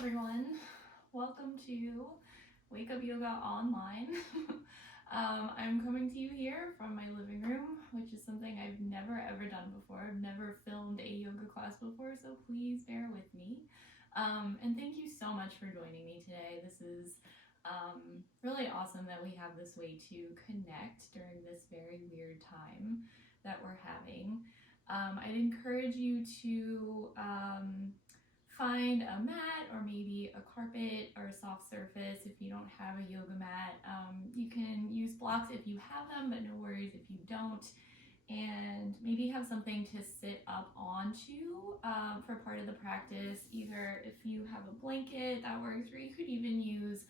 everyone. Welcome to Wake Up Yoga Online. I'm coming to you here from my living room, which is something I've never ever done before. I've never filmed a yoga class before, so please bear with me. And thank you so much for joining me today. This is really awesome that we have this way to connect during this very weird time that we're having. I'd encourage you to find a mat or maybe a carpet or a soft surface if you don't have a yoga mat. You can use blocks if you have them, but no worries if you don't. And maybe have something to sit up onto for part of the practice. Either if you have a blanket, that works, or you could even use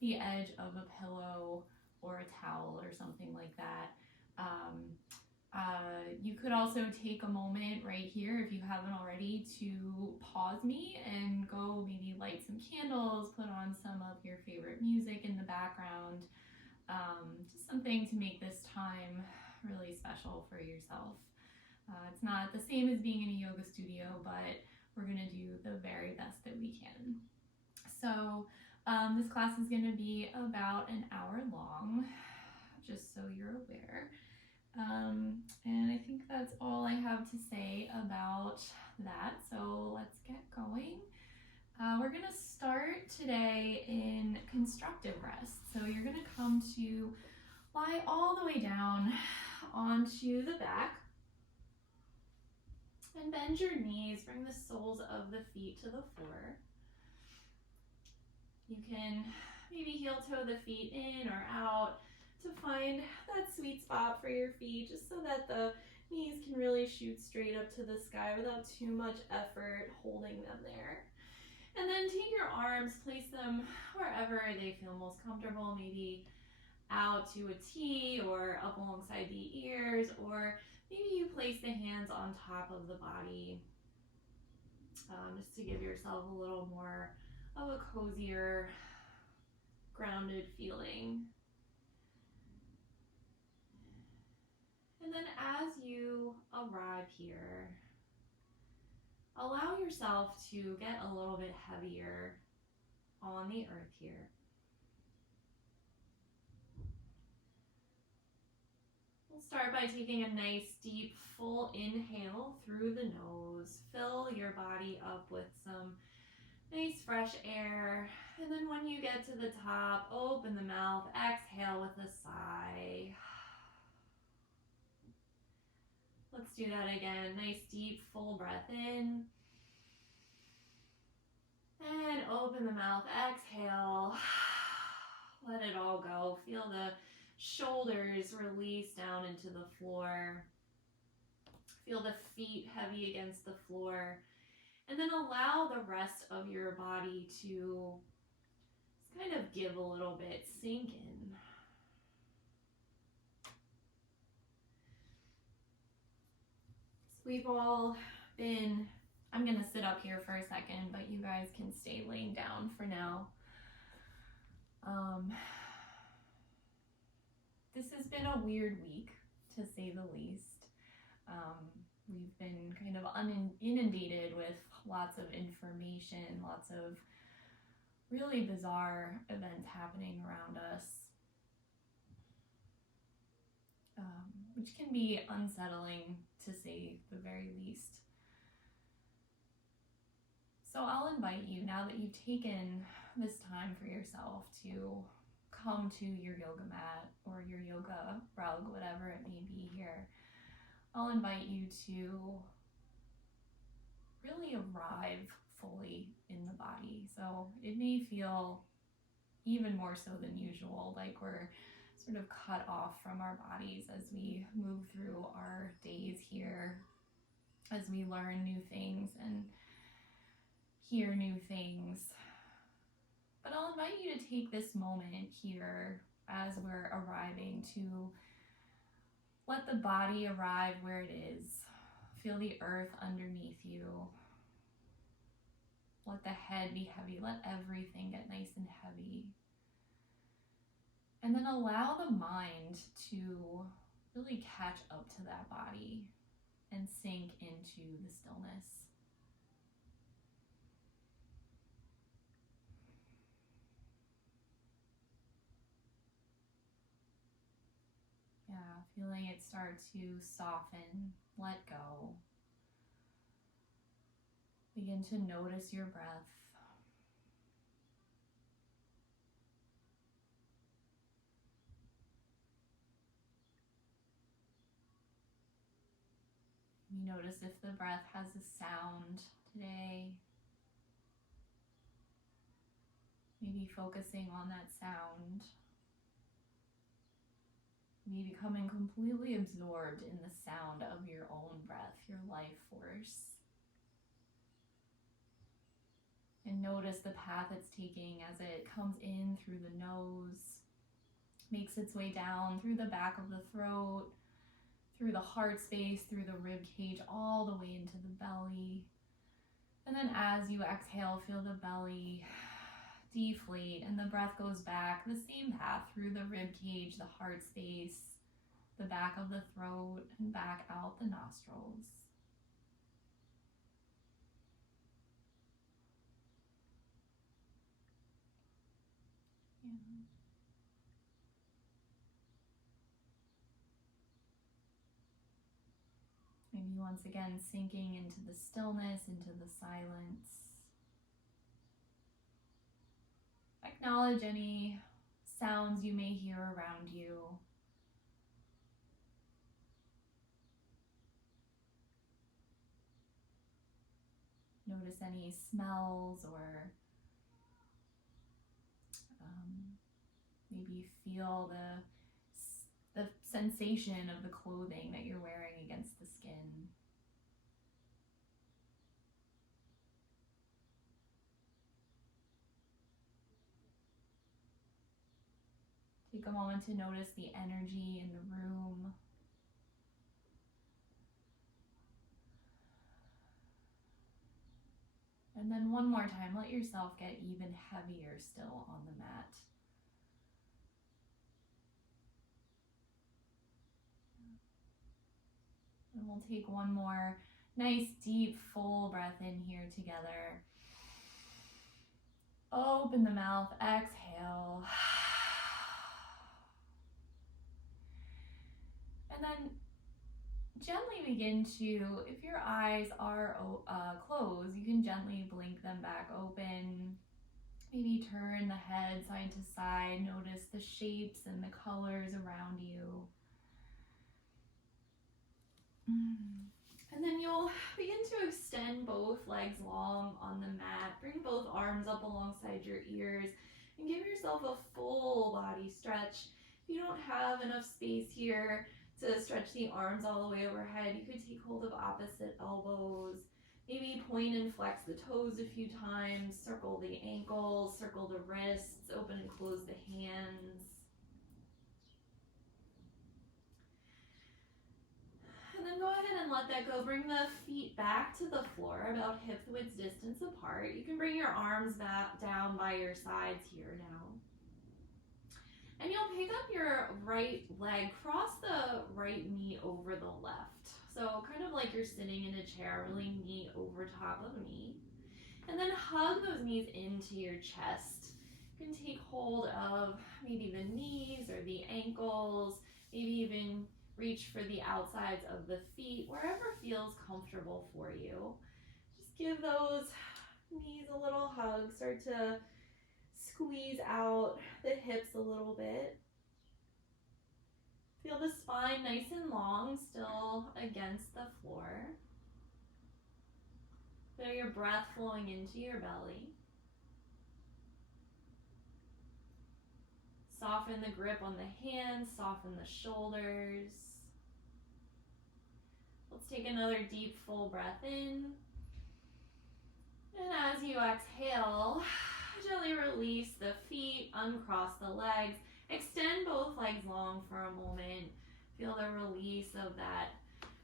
the edge of a pillow or a towel or something like that. You could also take a moment right here, if you haven't already, to pause me and go maybe light some candles, put on some of your favorite music in the background, just something to make this time really special for yourself. It's not the same as being in a yoga studio, but we're gonna do the very best that we can. So this class is gonna be about an hour long, just so you're aware. And I think that's all I have to say about that. So let's get going. We're gonna start today in constructive rest. So you're gonna come to lie all the way down onto the back and bend your knees, bring the soles of the feet to the floor. You can maybe heel toe the feet in or out to find that sweet spot for your feet, just so that the knees can really shoot straight up to the sky without too much effort holding them there. And then take your arms, place them wherever they feel most comfortable, maybe out to a T or up alongside the ears, or maybe you place the hands on top of the body, just to give yourself a little more of a cozier, grounded feeling. And then as you arrive here, allow yourself to get a little bit heavier on the earth here. We'll start by taking a nice deep full inhale through the nose. Fill your body up with some nice fresh air. And then when you get to the top, open the mouth, exhale with a sigh. Let's do that again. Nice deep full breath in. And open the mouth, exhale. Let it all go. Feel the shoulders release down into the floor. Feel the feet heavy against the floor. And then allow the rest of your body to kind of give a little bit, sink in. We've all been, I'm going to sit up here for a second, but you guys can stay laying down for now. This has been a weird week, to say the least. We've been kind of inundated with lots of information, lots of really bizarre events happening around us, which can be unsettling, to say the very least. So I'll invite you, now that you've taken this time for yourself to come to your yoga mat or your yoga rug, whatever it may be here, I'll invite you to really arrive fully in the body. So it may feel even more so than usual, like we're sort of cut off from our bodies as we move through our days here, as we learn new things and hear new things. But I'll invite you to take this moment here as we're arriving to let the body arrive where it is. Feel the earth underneath you. Let the head be heavy. Let everything get nice and heavy. And then allow the mind to really catch up to that body and sink into the stillness. feeling it start to soften, let go. Begin to notice your breath. You notice if the breath has a sound today. Maybe focusing on that sound. Maybe becoming completely absorbed in the sound of your own breath, your life force. And notice the path it's taking as it comes in through the nose, makes its way down through the back of the throat, through the heart space, through the rib cage, all the way into the belly. And then as you exhale, feel the belly deflate and the breath goes back the same path through the rib cage, the heart space, the back of the throat, and back out the nostrils. Yeah. Maybe once again sinking into the stillness, into the silence. Acknowledge any sounds you may hear around you. Notice any smells or maybe feel the sensation of the clothing that you're wearing against the skin. Take a moment to notice the energy in the room. And then one more time, let yourself get even heavier still on the mat. And we'll take one more nice, deep, full breath in here together. Open the mouth, exhale. And then gently begin to, if your eyes are closed, you can gently blink them back open. Maybe turn the head side to side. Notice the shapes and the colors around you. And then you'll begin to extend both legs long on the mat. Bring both arms up alongside your ears and give yourself a full body stretch. If you don't have enough space here to stretch the arms all the way overhead, you could take hold of opposite elbows. Maybe point and flex the toes a few times, circle the ankles, circle the wrists, open and close the hands. And then go ahead and let that go. Bring the feet back to the floor, about hip width distance apart. You can bring your arms back down by your sides here now. And you'll pick up your right leg, cross the right knee over the left. So kind of like you're sitting in a chair, really knee over top of knee. And then hug those knees into your chest. You can take hold of maybe the knees or the ankles, maybe even reach for the outsides of the feet, wherever feels comfortable for you. Just give those knees a little hug, start to squeeze out the hips a little bit. Feel the spine nice and long, still against the floor. Feel your breath flowing into your belly. Soften the grip on the hands, soften the shoulders. Let's take another deep, full breath in. And as you exhale, gently release the feet, uncross the legs, extend both legs long for a moment. Feel the release of that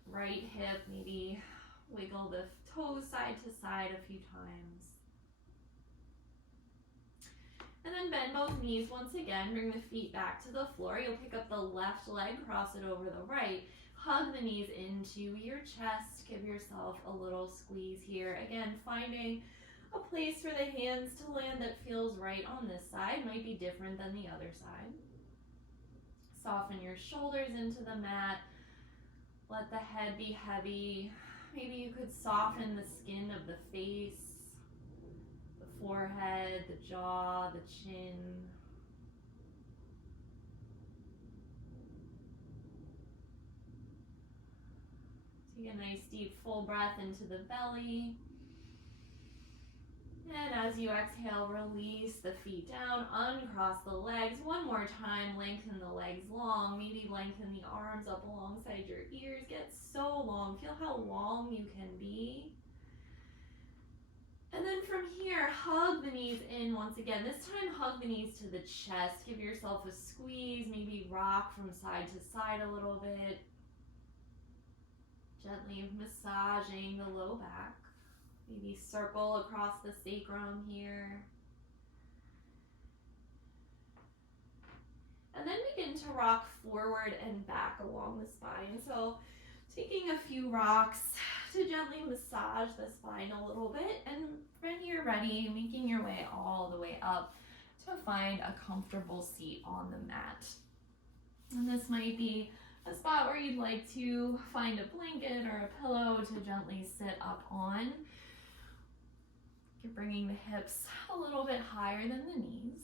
right hip, maybe wiggle the toes side to side a few times. And then bend both knees once again, bring the feet back to the floor. You'll pick up the left leg, cross it over the right, hug the knees into your chest, give yourself a little squeeze here. Again, finding a place for the hands to land that feels right on this side, might be different than the other side. soften your shoulders into the mat. Let the head be heavy. Maybe you could soften the skin of the face, the forehead, the jaw, the chin. Take a nice deep full breath into the belly. And as you exhale, release the feet down, uncross the legs. One more time, lengthen the legs long. Maybe lengthen the arms up alongside your ears. Get so long. Feel how long you can be. And then from here, hug the knees in once again. This time, hug the knees to the chest. Give yourself a squeeze. Maybe rock from side to side a little bit. Gently massaging the low back. Maybe circle across the sacrum here. And then begin to rock forward and back along the spine. So taking a few rocks to gently massage the spine a little bit. And when you're ready, making your way all the way up to find a comfortable seat on the mat. And this might be a spot where you'd like to find a blanket or a pillow to gently sit up on. You're bringing the hips a little bit higher than the knees.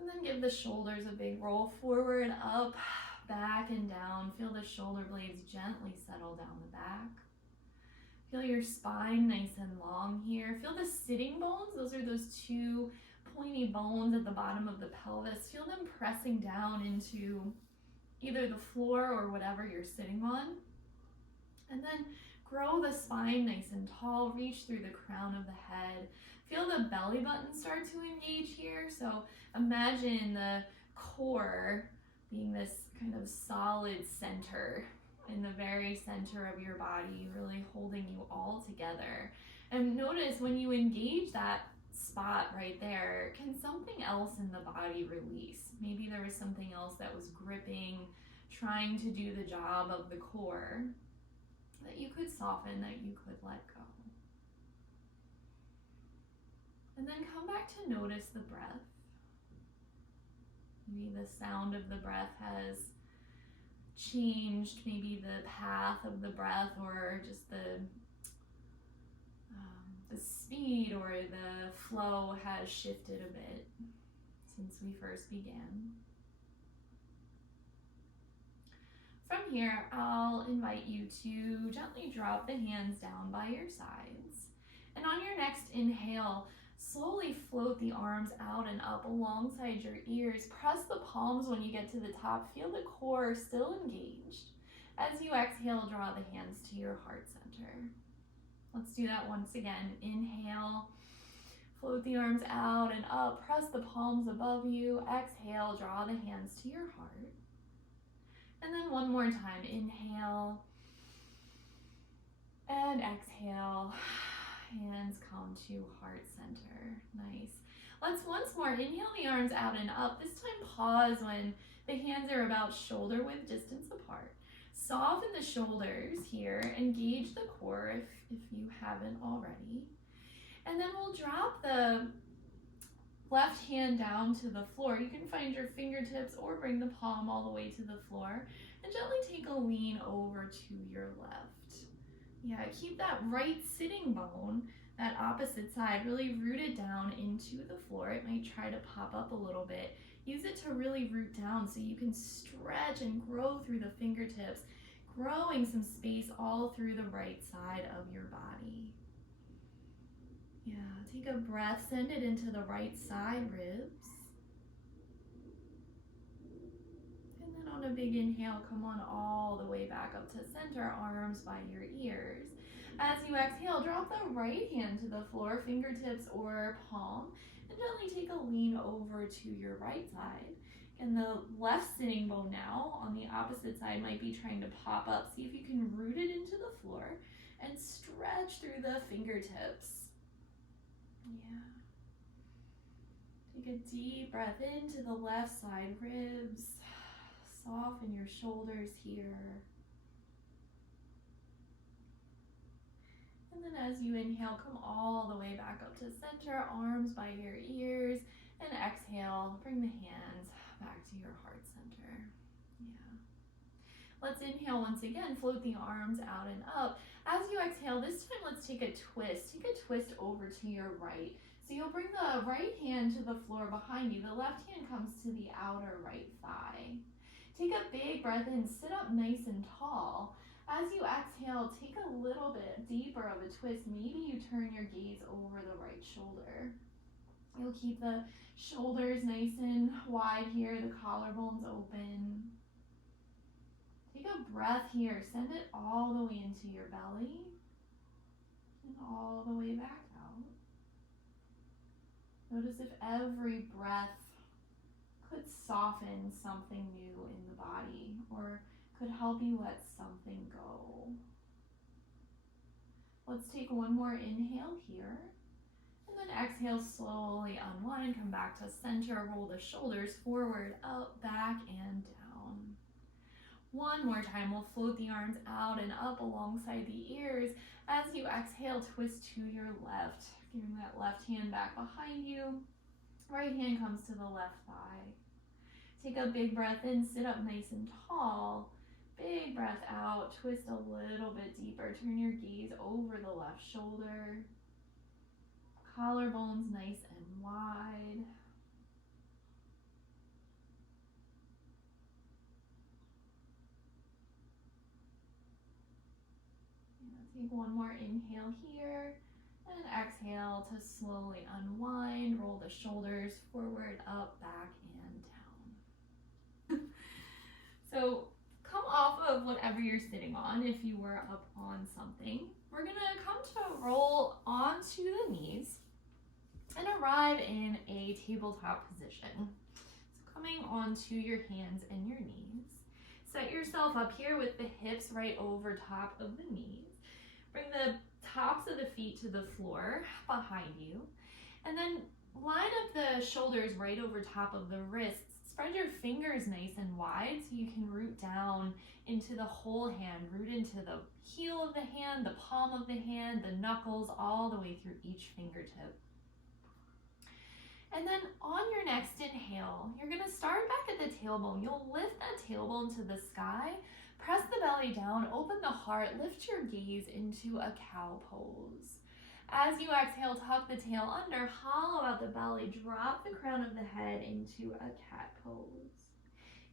And then give the shoulders a big roll forward, up, back, and down. Feel the shoulder blades gently settle down the back. Feel your spine nice and long here. Feel the sitting bones. Those are those two pointy bones at the bottom of the pelvis. Feel them pressing down into either the floor or whatever you're sitting on. And then grow the spine nice and tall. Reach through the crown of the head. Feel the belly button start to engage here. So imagine the core being this kind of solid center in the very center of your body, really holding you all together. And notice when you engage that spot right there, can something else in the body release? Maybe there was something else that was gripping, trying to do the job of the core, that you could soften, that you could let go. And then come back to notice the breath. Maybe the sound of the breath has changed, maybe the path of the breath, or just the speed or the flow has shifted a bit since we first began. From here, I'll invite you to gently drop the hands down by your sides. And on your next inhale, slowly float the arms out and up alongside your ears. Press the palms when you get to the top. Feel the core still engaged. As you exhale, draw the hands to your heart center. Let's do that once again. Inhale, float the arms out and up. Press the palms above you. Exhale, draw the hands to your heart. And then one more time. Inhale and exhale. Hands come to heart center. Nice. Let's once more inhale the arms out and up. This time pause when the hands are about shoulder width distance apart. Soften the shoulders here. Engage the core if you haven't already. And then we'll drop the left hand down to the floor. You can find your fingertips or bring the palm all the way to the floor. And gently take a lean over to your left. Yeah, keep that right sitting bone, that opposite side, really rooted down into the floor. It might try to pop up a little bit. Use it to really root down so you can stretch and grow through the fingertips, growing some space all through the right side of your body. Yeah, take a breath, send it into the right side ribs. And then on a big inhale, come on all the way back up to center, arms by your ears. As you exhale, drop the right hand to the floor, fingertips or palm, and gently take a lean over to your right side. And the left sitting bone now on the opposite side might be trying to pop up. See if you can root it into the floor and stretch through the fingertips. Yeah. Take a deep breath into the left side ribs. Soften your shoulders here. And then as you inhale, come all the way back up to center, arms by your ears, and exhale, bring the hands back to your heart center. Yeah. Let's inhale once again, float the arms out and up. As you exhale, this time let's take a twist. Take a twist over to your right. So you'll bring the right hand to the floor behind you. The left hand comes to the outer right thigh. Take a big breath in, sit up nice and tall. As you exhale, take a little bit deeper of a twist. Maybe you turn your gaze over the right shoulder. You'll keep the shoulders nice and wide here, the collarbones open. Take a breath here, send it all the way into your belly and all the way back out. Notice if every breath could soften something new in the body or could help you let something go. Let's take one more inhale here. And then exhale, slowly unwind, come back to center, roll the shoulders forward, up, back, and down. One more time, we'll float the arms out and up alongside the ears. As you exhale, twist to your left, giving that left hand back behind you. Right hand comes to the left thigh. Take a big breath in, sit up nice and tall. Big breath out, twist a little bit deeper. Turn your gaze over the left shoulder. Collarbones nice and wide. Take one more inhale here, and exhale to slowly unwind. Roll the shoulders forward, up, back, and down. So come off of whatever you're sitting on. If you were up on something, we're gonna come to roll onto the knees and arrive in a tabletop position. So coming onto your hands and your knees. Set yourself up here with the hips right over top of the knees. Bring the tops of the feet to the floor behind you. And then line up the shoulders right over top of the wrists. Spread your fingers nice and wide so you can root down into the whole hand. Root into the heel of the hand, the palm of the hand, the knuckles, all the way through each fingertip. And then on your next inhale, you're gonna start back at the tailbone. You'll lift that tailbone to the sky, press the belly down, open the heart, lift your gaze into a cow pose. As you exhale, tuck the tail under, hollow out the belly, drop the crown of the head into a cat pose.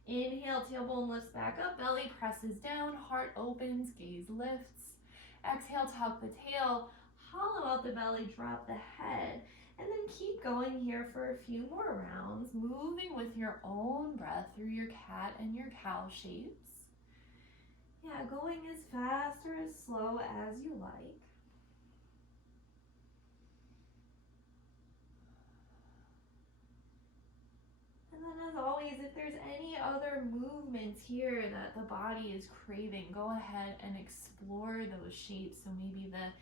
Inhale, tailbone lifts back up, belly presses down, heart opens, gaze lifts. Exhale, tuck the tail, hollow out the belly, drop the head. And then keep going here for a few more rounds, moving with your own breath through your cat and your cow shapes. Yeah, going as fast or as slow as you like. And then as always, if there's any other movements here that the body is craving, go ahead and explore those shapes. So maybe the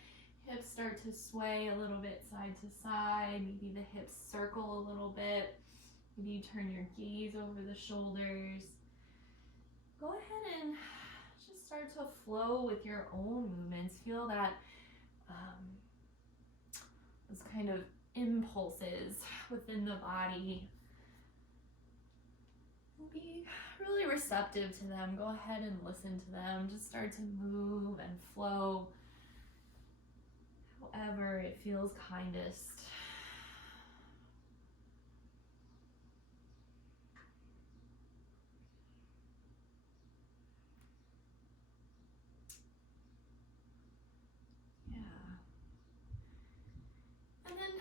hips start to sway a little bit side to side. Maybe the hips circle a little bit. Maybe you turn your gaze over the shoulders. Go ahead and just start to flow with your own movements. Feel that those kind of impulses within the body. Be really receptive to them. Go ahead and listen to them. Just start to move and flow however it feels kindest. Yeah. And then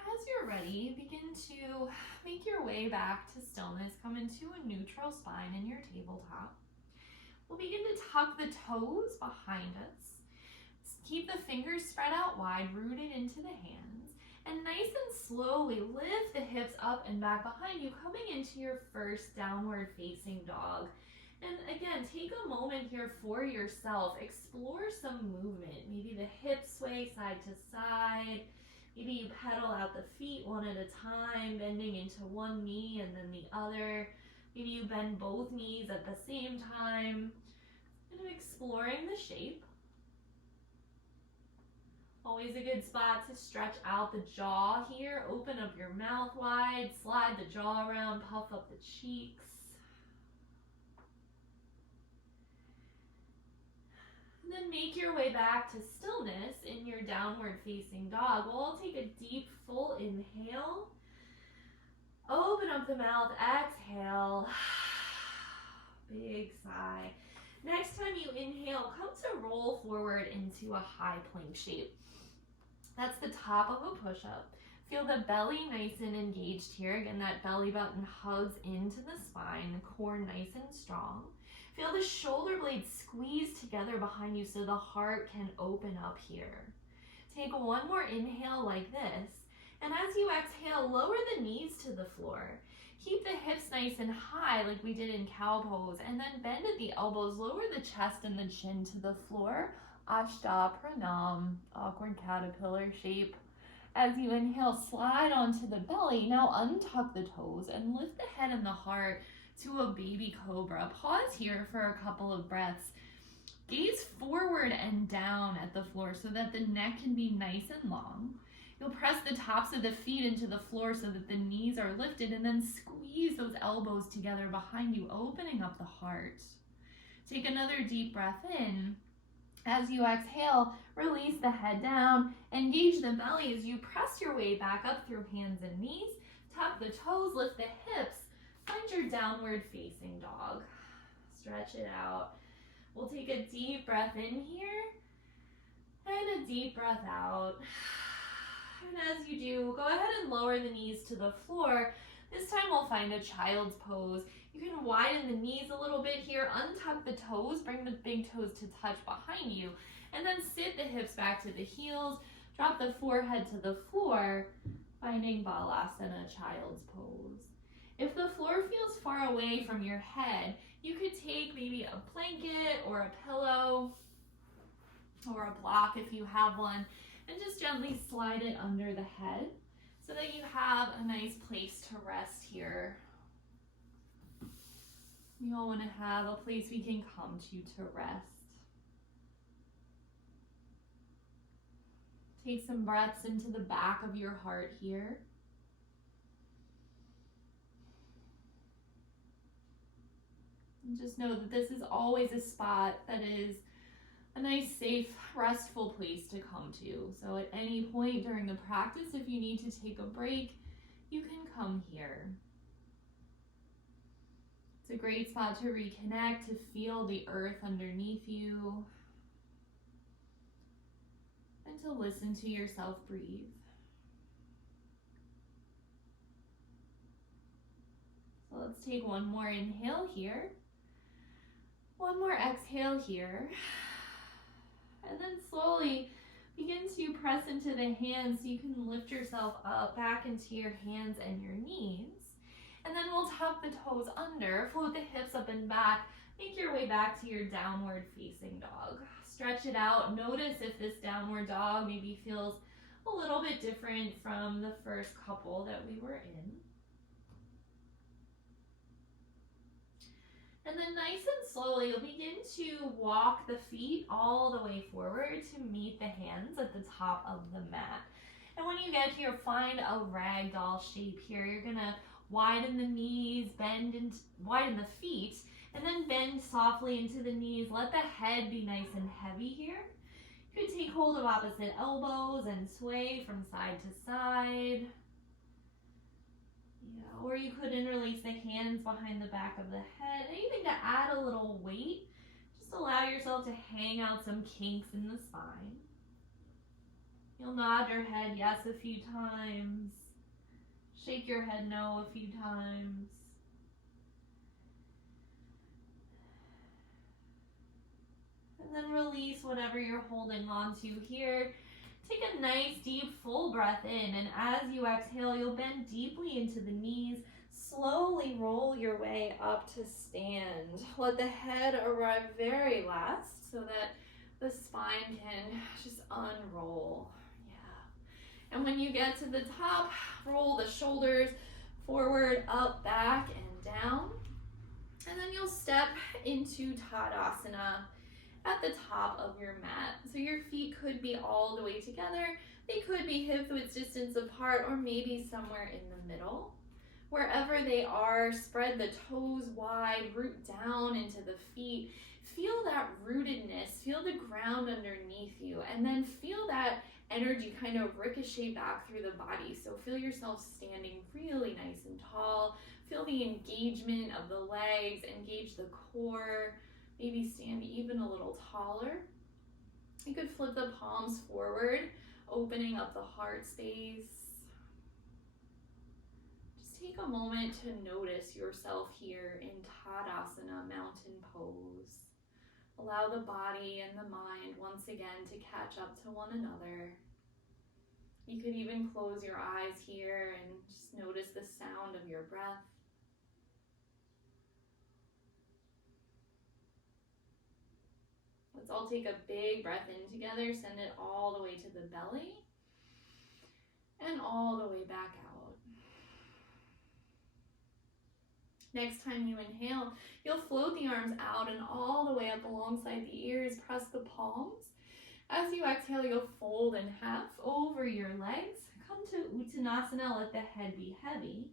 as you're ready, begin to make your way back to stillness. Come into a neutral spine in your tabletop. We'll begin to tuck the toes behind us. Keep the fingers spread out wide, rooted into the hands. And nice and slowly lift the hips up and back behind you, coming into your first downward facing dog. And again, take a moment here for yourself. Explore some movement. Maybe the hips sway side to side. Maybe you pedal out the feet one at a time, bending into one knee and then the other. Maybe you bend both knees at the same time. Kind of exploring the shape. Always a good spot to stretch out the jaw here. Open up your mouth wide, slide the jaw around, puff up the cheeks. And then make your way back to stillness in your downward facing dog. We'll take a deep, full inhale. Open up the mouth, exhale. Big sigh. Next time you inhale, come to roll forward into a high plank shape. That's the top of a push-up. Feel the belly nice and engaged here. Again, that belly button hugs into the spine, the core nice and strong. Feel the shoulder blades squeeze together behind you so the heart can open up here. Take one more inhale like this. And as you exhale, lower the knees to the floor. Keep the hips nice and high like we did in cow pose. And then bend at the elbows, lower the chest and the chin to the floor. Ashta Pranam, awkward caterpillar shape. As you inhale, slide onto the belly. Now untuck the toes and lift the head and the heart to a baby cobra. Pause here for a couple of breaths. Gaze forward and down at the floor so that the neck can be nice and long. You'll press the tops of the feet into the floor so that the knees are lifted, and then squeeze those elbows together behind you, opening up the heart. Take another deep breath in. As you exhale, release the head down. Engage the belly as you press your way back up through hands and knees. Tuck the toes, lift the hips. Find your downward facing dog. Stretch it out. We'll take a deep breath in here and a deep breath out. And as you do, go ahead and lower the knees to the floor. This time we'll find a child's pose. You can widen the knees a little bit here, untuck the toes, bring the big toes to touch behind you, and then sit the hips back to the heels, drop the forehead to the floor, finding Balasana, child's pose. If the floor feels far away from your head, you could take maybe a blanket or a pillow or a block if you have one, and just gently slide it under the head so that you have a nice place to rest here. You all want to have a place we can come to rest. Take some breaths into the back of your heart here. And just know that this is always a spot that is a nice, safe, restful place to come to. So at any point during the practice, if you need to take a break, you can come here. It's a great spot to reconnect, to feel the earth underneath you, and to listen to yourself breathe. So let's take one more inhale here. One more exhale here. And then slowly begin to press into the hands so you can lift yourself up back into your hands and your knees. And then we'll tuck the toes under, float the hips up and back, make your way back to your downward facing dog. Stretch it out. Notice if this downward dog maybe feels a little bit different from the first couple that we were in. And then nice and slowly, you'll begin to walk the feet all the way forward to meet the hands at the top of the mat. And when you get here, find a ragdoll shape here. You're gonna widen the knees, widen the feet, and then bend softly into the knees. Let the head be nice and heavy here. You could take hold of opposite elbows and sway from side to side. Or you could interlace the hands behind the back of the head. Anything to add a little weight. Just allow yourself to hang out some kinks in the spine. You'll nod your head yes a few times. Shake your head no a few times. And then release whatever you're holding on to here. Take a nice deep full breath in, and as you exhale, you'll bend deeply into the knees. Slowly roll your way up to stand. Let the head arrive very last so that the spine can just unroll. Yeah. And when you get to the top, roll the shoulders forward, up, back, and down. And then you'll step into Tadasana. at the top of your mat. So your feet could be all the way together. They could be hip width distance apart, or maybe somewhere in the middle. Wherever they are, spread the toes wide, root down into the feet. Feel that rootedness, feel the ground underneath you, and then feel that energy kind of ricochet back through the body. So feel yourself standing really nice and tall. Feel the engagement of the legs, engage the core, maybe stand even a little taller. You could flip the palms forward, opening up the heart space. Just take a moment to notice yourself here in Tadasana, mountain pose. Allow the body and the mind once again to catch up to one another. You could even close your eyes here and just notice the sound of your breath. Let's all take a big breath in together, send it all the way to the belly and all the way back out. Next time you inhale, you'll float the arms out and all the way up alongside the ears. Press the palms. As you exhale, you'll fold in half over your legs. Come to Uttanasana, let the head be heavy.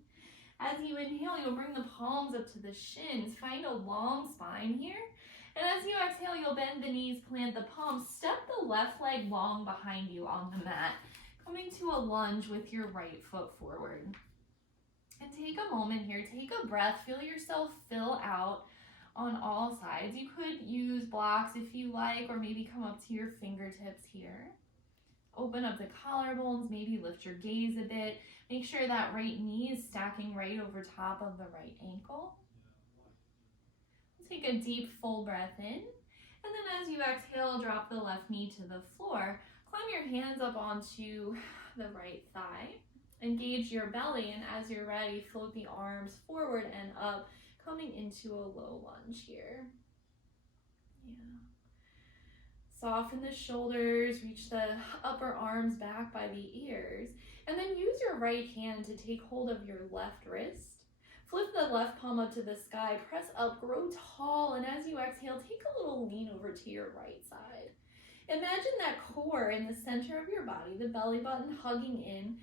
As you inhale, you'll bring the palms up to the shins. Find a long spine here. And as you exhale, you'll bend the knees, plant the palms. Step the left leg long behind you on the mat. Coming to a lunge with your right foot forward. And take a moment here, take a breath, feel yourself fill out on all sides. You could use blocks if you like, or maybe come up to your fingertips here. Open up the collarbones, maybe lift your gaze a bit. Make sure that right knee is stacking right over top of the right ankle. Take a deep full breath in. And then as you exhale, drop the left knee to the floor. Climb your hands up onto the right thigh. Engage your belly, and as you're ready, float the arms forward and up, coming into a low lunge here. Yeah. Soften the shoulders, reach the upper arms back by the ears, and then use your right hand to take hold of your left wrist. Flip the left palm up to the sky, press up, grow tall, and as you exhale, take a little lean over to your right side. Imagine that core in the center of your body, the belly button hugging in,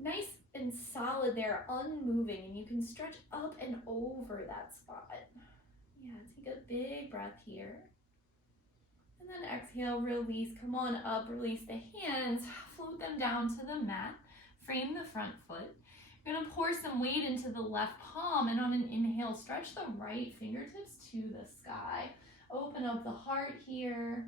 nice and solid there, unmoving, and you can stretch up and over that spot. Yeah, take a big breath here. And then exhale, release, come on up, release the hands, float them down to the mat, frame the front foot. You're gonna pour some weight into the left palm, and on an inhale, stretch the right fingertips to the sky. Open up the heart here,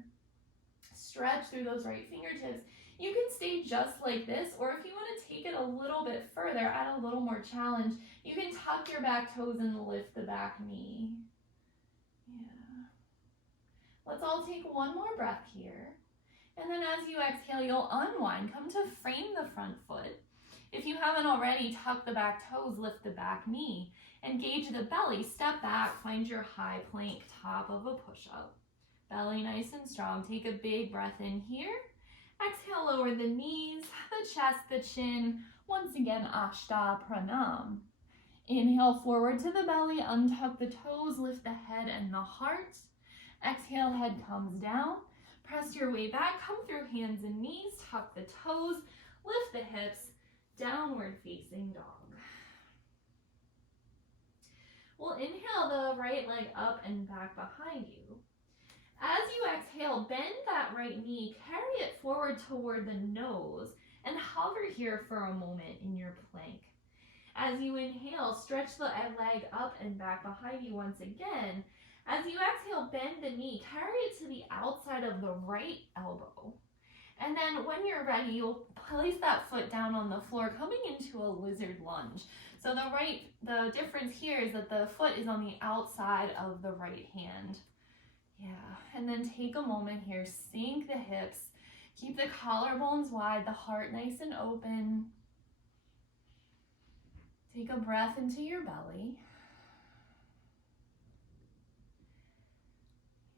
stretch through those right fingertips. You can stay just like this, or if you want to take it a little bit further, add a little more challenge, you can tuck your back toes and lift the back knee. Yeah. Let's all take one more breath here. And then as you exhale, you'll unwind. Come to frame the front foot. If you haven't already, tuck the back toes, lift the back knee. Engage the belly, step back, find your high plank, top of a push-up. Belly nice and strong. Take a big breath in here. Exhale, lower the knees, the chest, the chin. Once again, Ashta Pranam. Inhale forward to the belly, untuck the toes, lift the head and the heart. Exhale, head comes down. Press your way back, come through hands and knees, tuck the toes, lift the hips, downward facing dog. We'll inhale the right leg up and back behind you. As you exhale, bend that right knee, carry it forward toward the nose, and hover here for a moment in your plank. As you inhale, stretch the leg up and back behind you once again. As you exhale, bend the knee, carry it to the outside of the right elbow. And then when you're ready, you'll place that foot down on the floor, coming into a lizard lunge. So the difference here is that the foot is on the outside of the right hand. Yeah, and then take a moment here, sink the hips, keep the collarbones wide, the heart nice and open. Take a breath into your belly.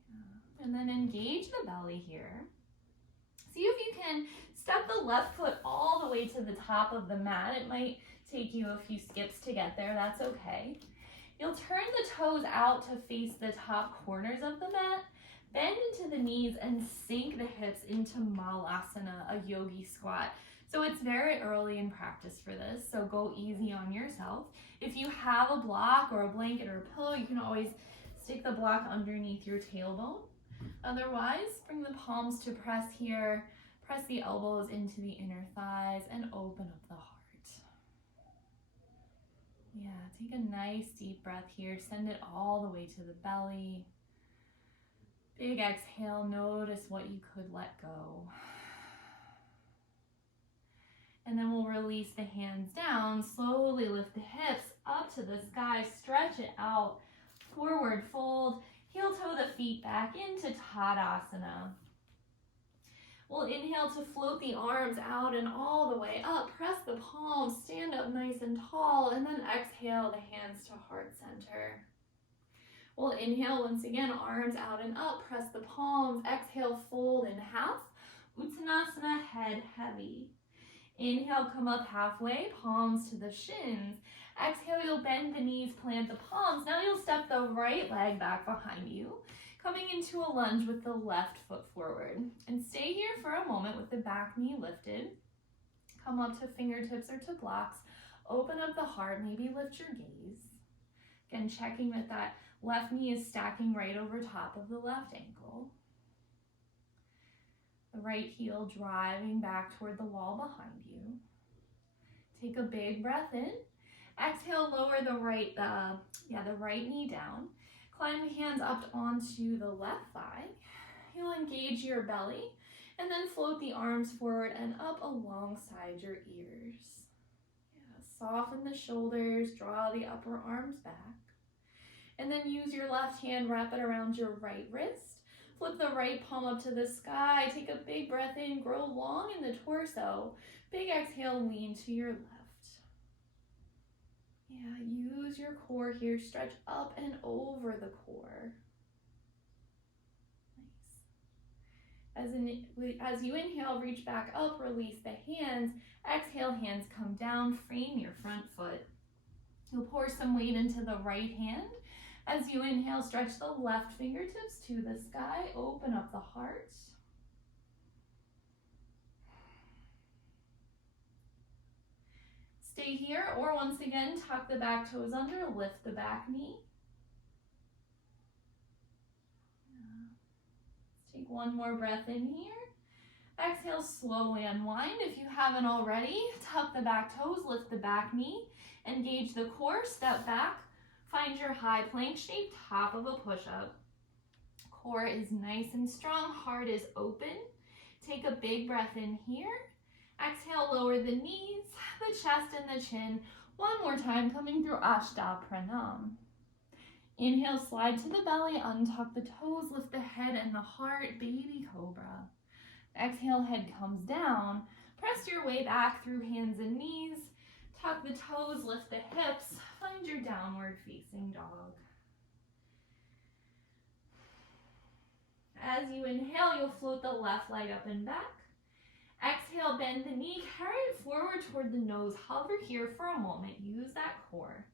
Yeah. And then engage the belly here. See if you can step the left foot all the way to the top of the mat. It might take you a few skips to get there, that's okay. You'll turn the toes out to face the top corners of the mat. Bend into the knees and sink the hips into malasana, a yogi squat. So it's very early in practice for this, so go easy on yourself. If you have a block or a blanket or a pillow, you can always stick the block underneath your tailbone. Otherwise, bring the palms to press here, press the elbows into the inner thighs, and open up the heart. Yeah, take a nice deep breath here. Send it all the way to the belly. Big exhale, notice what you could let go. And then we'll release the hands down, slowly lift the hips up to the sky, stretch it out, forward fold, heel toe the feet back into Tadasana. We'll inhale to float the arms out and all the way up, press the palms, stand up nice and tall, and then exhale the hands to heart center. We'll inhale once again, arms out and up, press the palms, exhale, fold in half, Uttanasana, head heavy. Inhale, come up halfway, palms to the shins. Exhale, you'll bend the knees, plant the palms. Now you'll step the right leg back behind you, coming into a lunge with the left foot forward. And stay here for a moment with the back knee lifted. Come up to fingertips or to blocks. Open up the heart, maybe lift your gaze. Again, checking that that left knee is stacking right over top of the left ankle. The right heel driving back toward the wall behind you. Take a big breath in. Exhale, lower the right knee down. Climb the hands up onto the left thigh. You'll engage your belly and then float the arms forward and up alongside your ears. Yeah, soften the shoulders, draw the upper arms back. And then use your left hand, wrap it around your right wrist. Flip the right palm up to the sky. Take a big breath in, grow long in the torso. Big exhale, lean to your left. Yeah, use your core here. Stretch up and over the core. Nice. As you inhale, reach back up, release the hands. Exhale, hands come down, frame your front foot. You'll pour some weight into the right hand. As you inhale, stretch the left fingertips to the sky, open up the heart. Stay here, or once again, tuck the back toes under, lift the back knee. Let's take one more breath in here. Exhale, slowly unwind. If you haven't already, tuck the back toes, lift the back knee, engage the core, step back. Find your high plank shape, top of a push-up. Core is nice and strong, heart is open. Take a big breath in here. Exhale, lower the knees, the chest and the chin. One more time, coming through Ashta Pranam. Inhale, slide to the belly, untuck the toes, lift the head and the heart, baby cobra. Exhale, head comes down. Press your way back through hands and knees. Tuck the toes, lift the hips, find your downward facing dog. As you inhale, you'll float the left leg up and back. Exhale, bend the knee, carry it forward toward the nose. Hover here for a moment, use that core.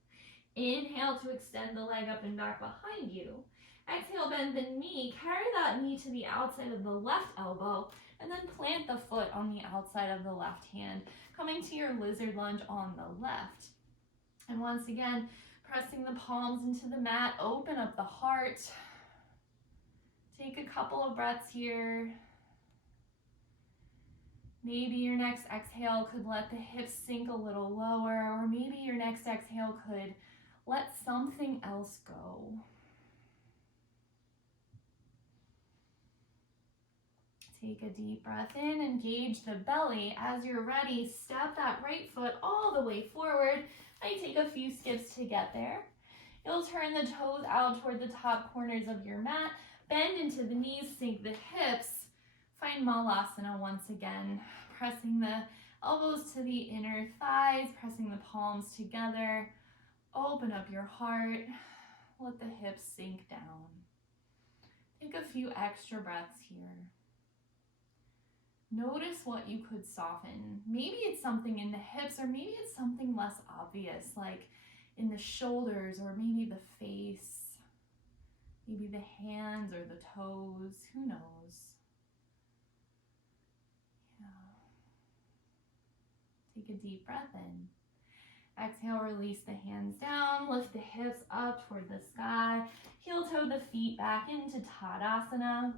Inhale to extend the leg up and back behind you. Exhale, bend the knee, carry that knee to the outside of the left elbow, and then plant the foot on the outside of the left hand, coming to your lizard lunge on the left. And once again, pressing the palms into the mat, open up the heart. Take a couple of breaths here. Maybe your next exhale could let the hips sink a little lower, or maybe your next exhale could let something else go. Take a deep breath in, engage the belly. As you're ready, step that right foot all the way forward. Might take a few skips to get there. You'll turn the toes out toward the top corners of your mat. Bend into the knees, sink the hips. Find Malasana once again, pressing the elbows to the inner thighs, pressing the palms together. Open up your heart. Let the hips sink down. Take a few extra breaths here. Notice what you could soften. Maybe it's something in the hips, or maybe it's something less obvious, like in the shoulders, or maybe the face. Maybe the hands or the toes, who knows? Yeah. Take a deep breath in. Exhale, release the hands down, lift the hips up toward the sky, heel toe the feet back into Tadasana.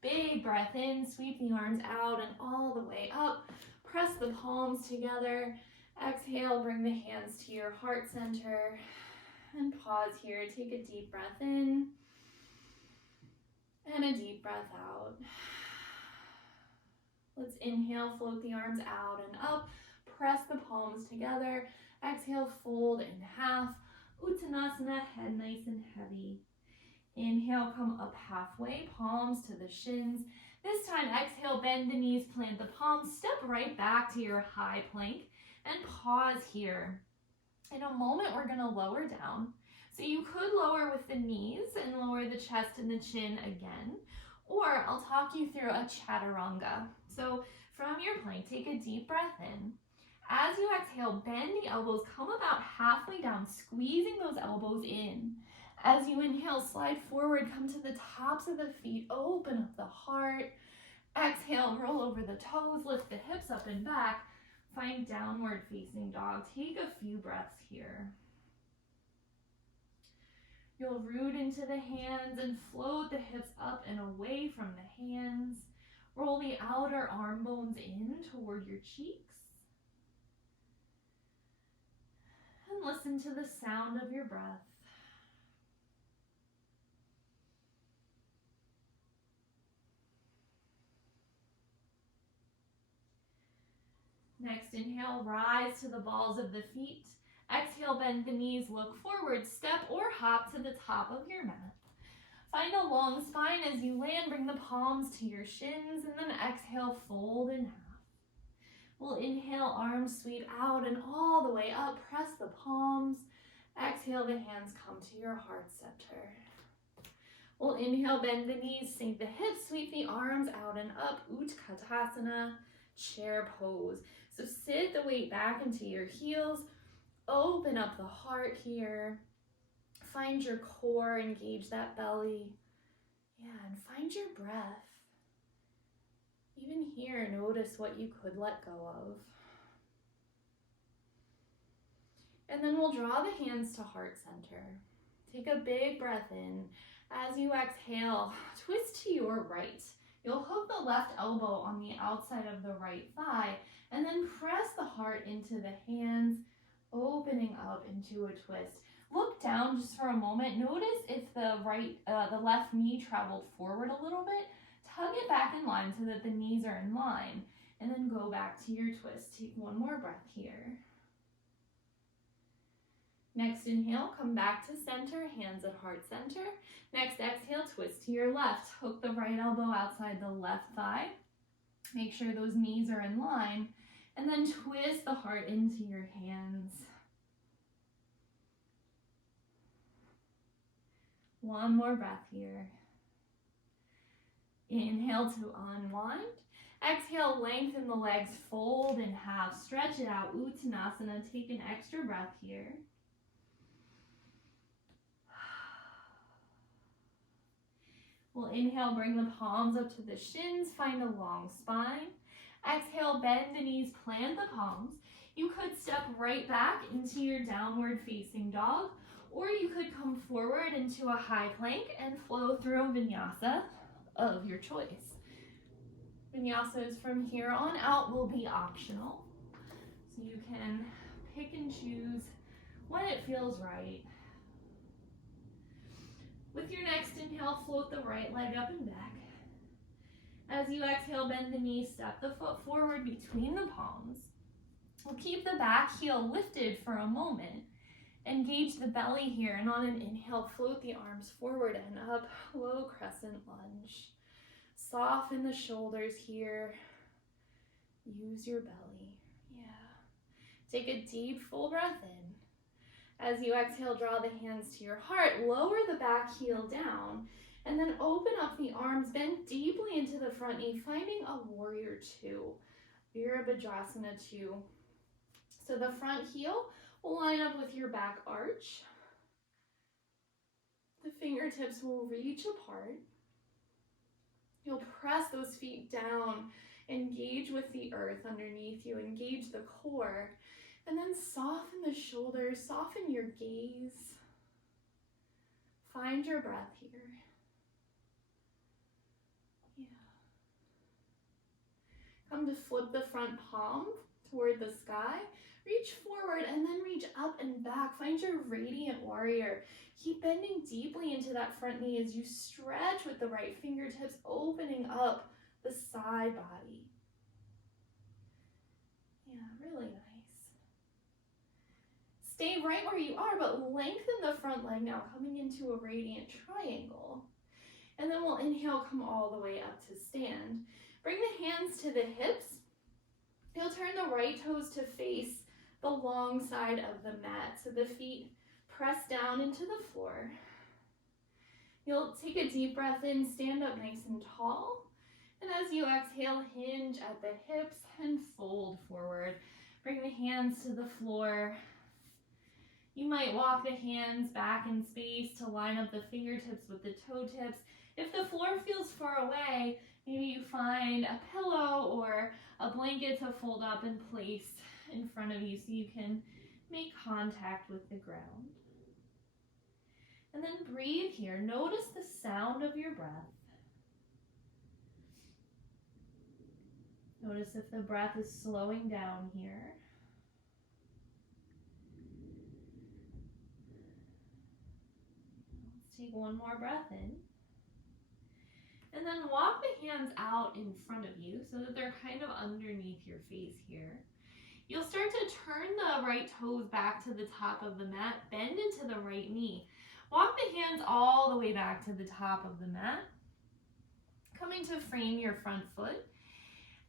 Big breath in, sweep the arms out and all the way up. Press the palms together. Exhale, bring the hands to your heart center. And pause here, take a deep breath in. And a deep breath out. Let's inhale, float the arms out and up. Press the palms together. Exhale, fold in half. Uttanasana, head nice and heavy. Inhale, come up halfway, palms to the shins. This time, exhale, bend the knees, plant the palms, step right back to your high plank, and pause here. In a moment, we're gonna lower down. So you could lower with the knees and lower the chest and the chin again, or I'll talk you through a chaturanga. So from your plank, take a deep breath in. As you exhale, bend the elbows, come about halfway down, squeezing those elbows in. As you inhale, slide forward, come to the tops of the feet, open up the heart. Exhale, roll over the toes, lift the hips up and back. Find downward facing dog. Take a few breaths here. You'll root into the hands and float the hips up and away from the hands. Roll the outer arm bones in toward your cheeks. And listen to the sound of your breath. Next, inhale, rise to the balls of the feet. Exhale, bend the knees, look forward, step or hop to the top of your mat. Find a long spine as you land, bring the palms to your shins, and then exhale, fold in half. We'll inhale, arms sweep out and all the way up, press the palms. Exhale, the hands come to your heart center. We'll inhale, bend the knees, sink the hips, sweep the arms out and up, Utkatasana, chair pose. So sit the weight back into your heels, open up the heart here, find your core, engage that belly, and find your breath. Even here, notice what you could let go of. And then we'll draw the hands to heart center. Take a big breath in. As you exhale, twist to your right. You'll hook the left elbow on the outside of the right thigh, and then press the heart into the hands, opening up into a twist. Look down just for a moment. Notice if the left knee traveled forward a little bit. Tug it back in line so that the knees are in line, and then go back to your twist. Take one more breath here. Next inhale, come back to center, hands at heart center. Next exhale, twist to your left. Hook the right elbow outside the left thigh. Make sure those knees are in line, and then twist the heart into your hands. One more breath here. Inhale to unwind. Exhale, lengthen the legs, fold in half, stretch it out, Uttanasana. Take an extra breath here. We'll inhale, bring the palms up to the shins, find a long spine. Exhale, bend the knees, plant the palms. You could step right back into your downward facing dog, or you could come forward into a high plank and flow through a vinyasa of your choice. Vinyasas from here on out will be optional, so you can pick and choose when it feels right. With your next inhale, float the right leg up and back. As you exhale, bend the knees, step the foot forward between the palms. We'll keep the back heel lifted for a moment. Engage the belly here, and on an inhale, float the arms forward and up, low crescent lunge. Soften the shoulders here. Use your belly. Yeah. Take a deep, full breath in. As you exhale, draw the hands to your heart, lower the back heel down, and then open up the arms, bend deeply into the front knee, finding a warrior two, Virabhadrasana 2. So the front heel will line up with your back arch. The fingertips will reach apart. You'll press those feet down, engage with the earth underneath you, engage the core, and then soften the shoulders, soften your gaze. Find your breath here. Yeah. Come to flip the front palm toward the sky. Reach forward and then reach up and back. Find your radiant warrior. Keep bending deeply into that front knee as you stretch with the right fingertips, opening up the side body. Yeah, really nice. Stay right where you are, but lengthen the front leg now, coming into a radiant triangle. And then we'll inhale, come all the way up to stand. Bring the hands to the hips. You'll turn the right toes to face the long side of the mat, so the feet press down into the floor. You'll take a deep breath in, stand up nice and tall. And as you exhale, hinge at the hips and fold forward. Bring the hands to the floor. You might walk the hands back in space to line up the fingertips with the toe tips. If the floor feels far away, maybe you find a pillow or a blanket to fold up and place in front of you so you can make contact with the ground. And then breathe here. Notice the sound of your breath. Notice if the breath is slowing down here. Let's take one more breath in. And then walk the hands out in front of you so that they're kind of underneath your face here. You'll start to turn the right toes back to the top of the mat, bend into the right knee. Walk the hands all the way back to the top of the mat, coming to frame your front foot.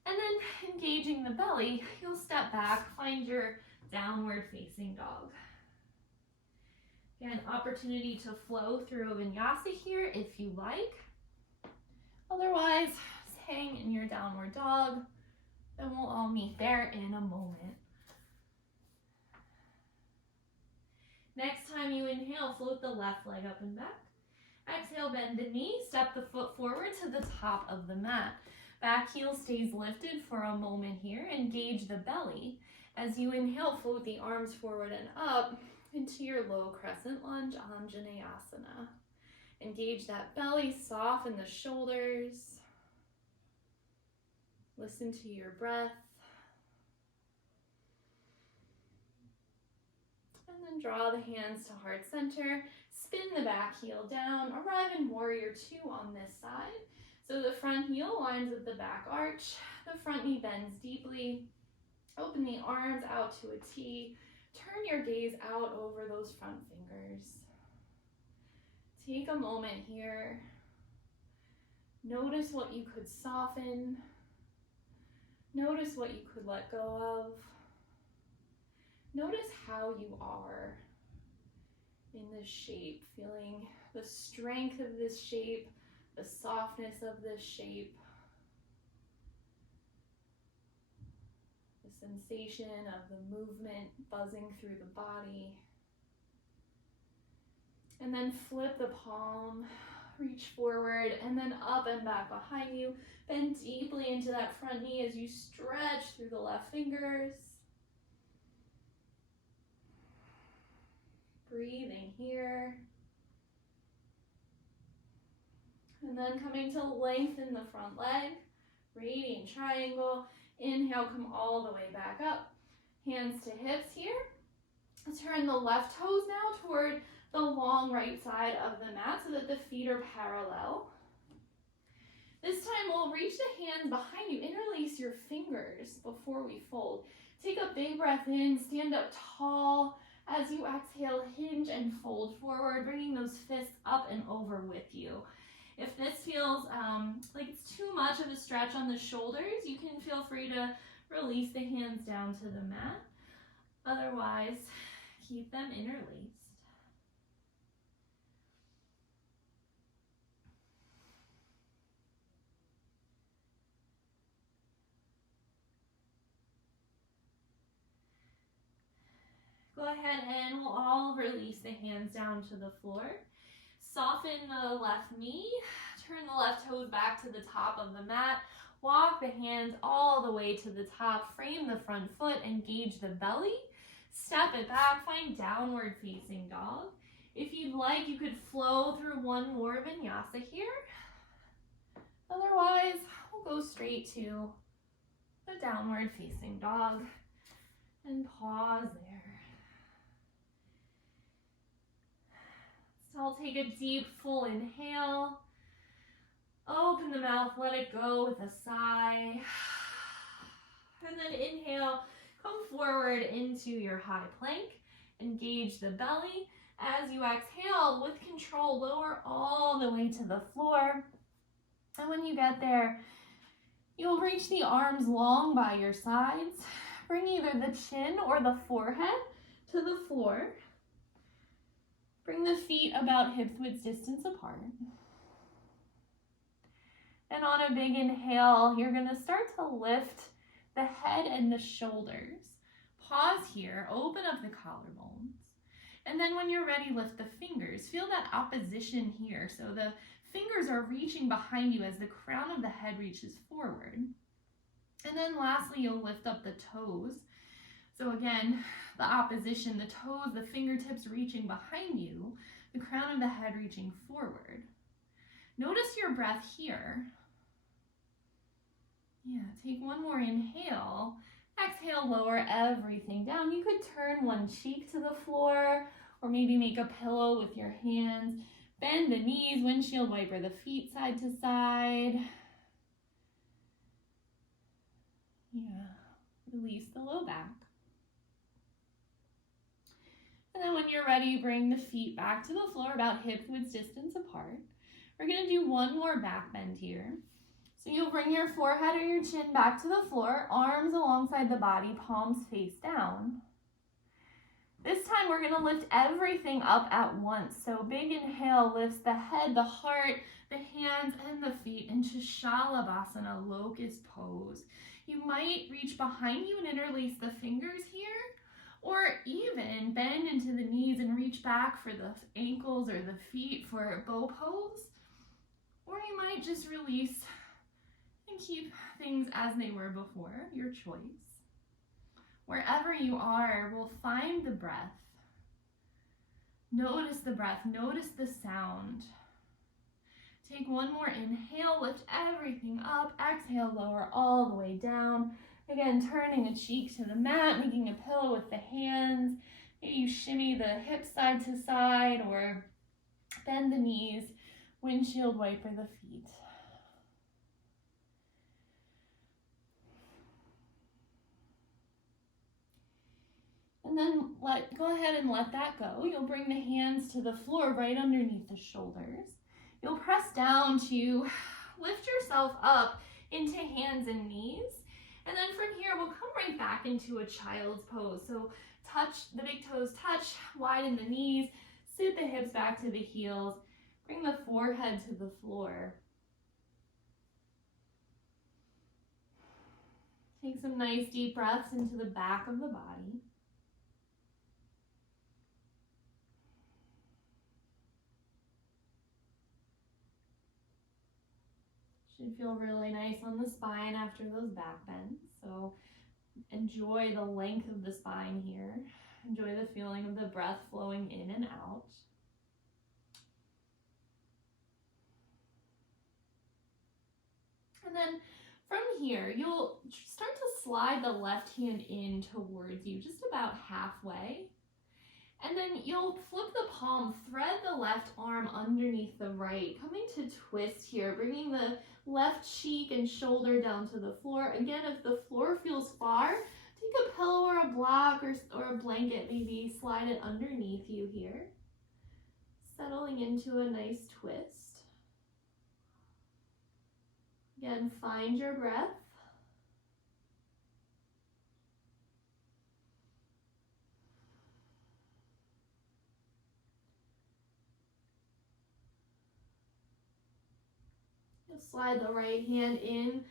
And then engaging the belly, you'll step back, find your downward facing dog. Again, opportunity to flow through a vinyasa here if you like. Otherwise, just hang in your downward dog, and we'll all meet there in a moment. Next time you inhale, float the left leg up and back. Exhale, bend the knee, step the foot forward to the top of the mat. Back heel stays lifted for a moment here. Engage the belly. As you inhale, float the arms forward and up into your low crescent lunge, Anjaneyasana. Engage that belly, soften the shoulders. Listen to your breath. And then draw the hands to heart center. Spin the back heel down. Arrive in warrior two on this side. So the front heel lines with the back arch. The front knee bends deeply. Open the arms out to a T. Turn your gaze out over those front fingers. Take a moment here. Notice what you could soften. Notice what you could let go of. Notice how you are in this shape, feeling the strength of this shape, the softness of this shape, the sensation of the movement buzzing through the body. And then flip the palm, reach forward, and then up and back behind you. Bend deeply into that front knee as you stretch through the left fingers. Breathing here. And then coming to lengthen the front leg, radiant triangle. Inhale, come all the way back up. Hands to hips here. Turn the left toes now toward the long right side of the mat so that the feet are parallel. This time we'll reach the hands behind you. Interlace your fingers before we fold. Take a big breath in, stand up tall. As you exhale, hinge and fold forward, bringing those fists up and over with you. If this feels like it's too much of a stretch on the shoulders, you can feel free to release the hands down to the mat. Otherwise, keep them interlaced. Go ahead and we'll all release the hands down to the floor. Soften Soften the left knee. Turn the left toes back to the top of the mat. Walk the hands all the way to the top. Frame the front foot. Engage the belly. Step it back. Find downward facing dog. If you'd like, you could flow through one more vinyasa here. Otherwise, we'll go straight to the downward facing dog and pause there. So I'll take a deep, full inhale. Open the mouth, let it go with a sigh. And then inhale, come forward into your high plank. Engage the belly. As you exhale, with control, lower all the way to the floor. And when you get there, you'll reach the arms long by your sides. Bring either the chin or the forehead to the floor. Bring the feet about hip width distance apart. And on a big inhale, you're going to start to lift the head and the shoulders. Pause here, open up the collarbones. And then when you're ready, lift the fingers. Feel that opposition here. So the fingers are reaching behind you as the crown of the head reaches forward. And then lastly, you'll lift up the toes. So again, the opposition, the toes, the fingertips reaching behind you, the crown of the head reaching forward. Notice your breath here. Yeah, take one more inhale. Exhale, lower everything down. You could turn one cheek to the floor or maybe make a pillow with your hands. Bend the knees, windshield wiper the feet side to side. Yeah, release the low back. And then when you're ready, bring the feet back to the floor about hip width distance apart. We're gonna do one more back bend here. So you'll bring your forehead or your chin back to the floor, arms alongside the body, palms face down. This time we're gonna lift everything up at once. So big inhale lifts the head, the heart, the hands, and the feet into Shalabhasana, locust pose. You might reach behind you and interlace the fingers here, or even bend into the knees and reach back for the ankles or the feet for bow pose. Or you might just release and keep things as they were before, your choice. Wherever you are, we'll find the breath. Notice the breath, notice the sound. Take one more inhale, lift everything up. Exhale, lower all the way down. Again, turning a cheek to the mat, making a pillow with the hands. Maybe you shimmy the hips side to side or bend the knees, windshield wiper the feet. And then go ahead and let that go. You'll bring the hands to the floor right underneath the shoulders. You'll press down to lift yourself up into hands and knees. And then from here, we'll come right back into a child's pose. So touch, the big toes touch, widen the knees, sit the hips back to the heels, bring the forehead to the floor. Take some nice deep breaths into the back of the body. Should feel really nice on the spine after those back bends. So enjoy the length of the spine here. Enjoy the feeling of the breath flowing in and out. And then from here, you'll start to slide the left hand in towards you, just about halfway. And then you'll flip the palm, thread the left arm underneath the right, coming to twist here, bringing the left cheek and shoulder down to the floor. Again, if the floor feels far, take a pillow or a block or a blanket, maybe slide it underneath you here. Settling into a nice twist. Again, find your breath. Slide the right hand in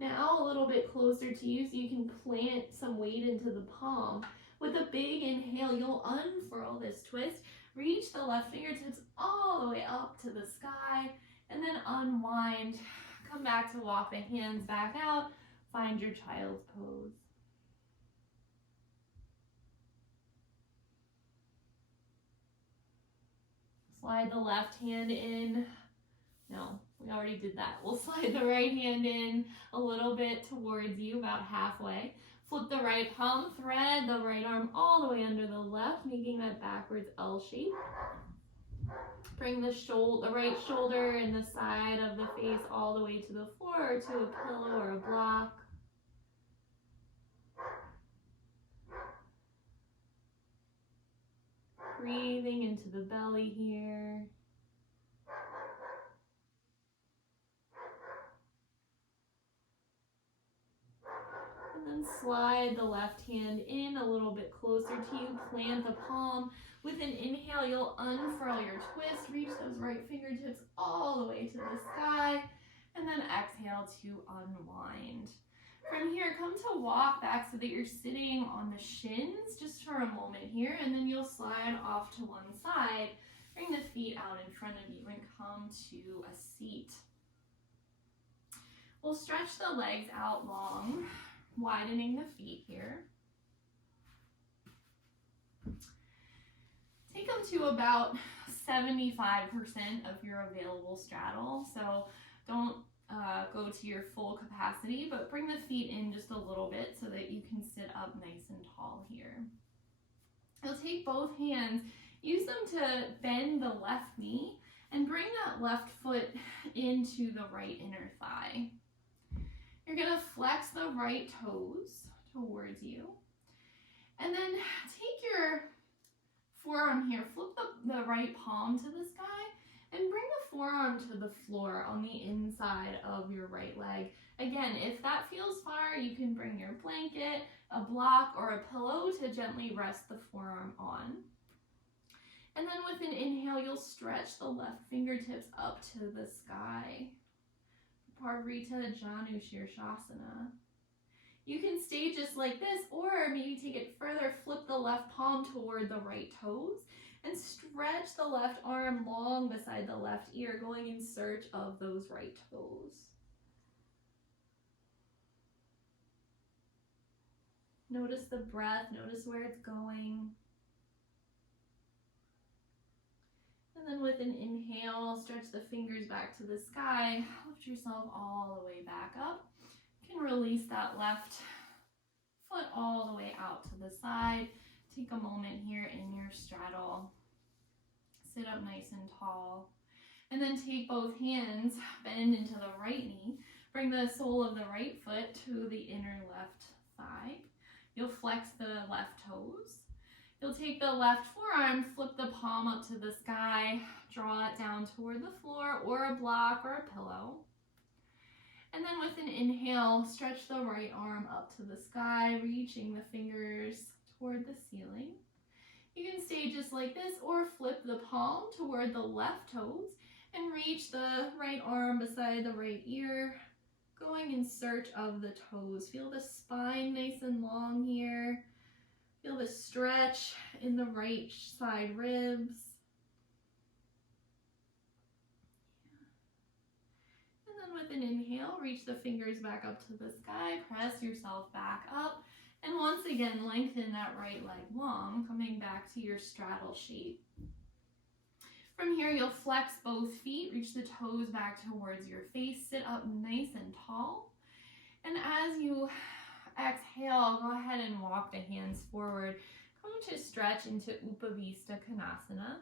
now a little bit closer to you so you can plant some weight into the palm. With a big inhale, you'll unfurl this twist. Reach the left fingertips all the way up to the sky, and then unwind. Come back to walk the hands back out. Find your child's pose. Slide the left hand in. No, we already did that. We'll slide the right hand in a little bit towards you, about halfway. Flip the right palm, thread the right arm all the way under the left, making that backwards L shape. Bring the right shoulder and the side of the face all the way to the floor or to a pillow or a block. Breathing into the belly here. And then slide the left hand in a little bit closer to you. Plant the palm. With an inhale, you'll unfurl your twist. Reach those right fingertips all the way to the sky. And then exhale to unwind. From here, come to walk back so that you're sitting on the shins just for a moment here. And then you'll slide off to one side. Bring the feet out in front of you and come to a seat. We'll stretch the legs out long, widening the feet here. Take them to about 75% of your available straddle. So don't go to your full capacity, but bring the feet in just a little bit so that you can sit up nice and tall here. You'll take both hands, use them to bend the left knee, and bring that left foot into the right inner thigh. You're gonna flex the right toes towards you, and then take your forearm here, flip the right palm to the sky, and bring the forearm to the floor on the inside of your right leg. Again, if that feels far, you can bring your blanket, a block, or a pillow to gently rest the forearm on. And then with an inhale, you'll stretch the left fingertips up to the sky. Parvrita Janu Shirshasana. You can stay just like this, or maybe take it further, flip the left palm toward the right toes, and stretch the left arm long beside the left ear, going in search of those right toes. Notice the breath, notice where it's going. And then with an inhale, stretch the fingers back to the sky, lift yourself all the way back up. You can release that left foot all the way out to the side. Take a moment here in your straddle. Sit up nice and tall. And then take both hands, bend into the right knee. Bring the sole of the right foot to the inner left thigh. You'll flex the left toes. You'll take the left forearm, flip the palm up to the sky, draw it down toward the floor or a block or a pillow. And then with an inhale, stretch the right arm up to the sky, reaching the fingers toward the ceiling. You can stay just like this or flip the palm toward the left toes and reach the right arm beside the right ear, going in search of the toes. Feel the spine nice and long here. Feel the stretch in the right side ribs. And then with an inhale, reach the fingers back up to the sky, press yourself back up, and once again, lengthen that right leg long, coming back to your straddle shape. From here, you'll flex both feet, reach the toes back towards your face, sit up nice and tall. And as you exhale, go ahead and walk the hands forward. Come to stretch into Upavista Konasana.